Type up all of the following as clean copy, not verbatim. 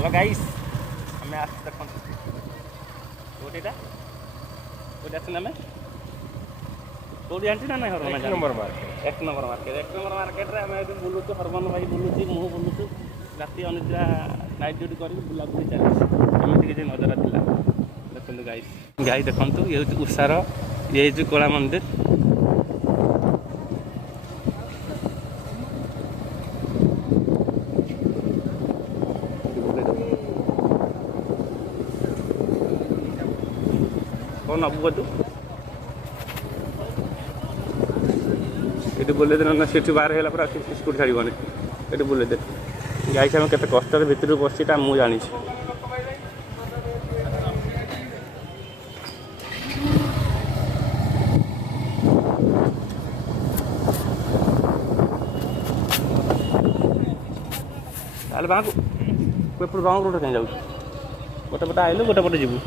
Hello guys आम आस देखो कोटा कोटा आम कौटी जानती ना ना हरमन नंबर मार्केट एक नंबर मार्केट आम बुलूँ हरमन भाई बुलूँ मु बुलूँ राति अनिद्रा नाइट ड्यूटी कर बुलाबुली चलती एमती किसी नजर था देखते गाइस गाई देखु ये हूँ उषार ये हूँ कला मंदिर कौन नबू तू ये बुले दे ना सीट बाहर है पूरा स्कूटी छाड़बनी ये बुले दे गाई आम के कष्ट भितर बसटा मुझे जानी ताल बाँक रंग रोड कहीं जाऊ गोटे पटे आइलु गोटे पटे जीवु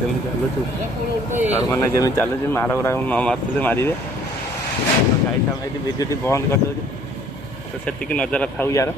जमी चलुचु और मैंने जमी चलुच माड़ गुड़ा न मारे मारे गाई भिडियो बंद कर दे तो से नजर था यार।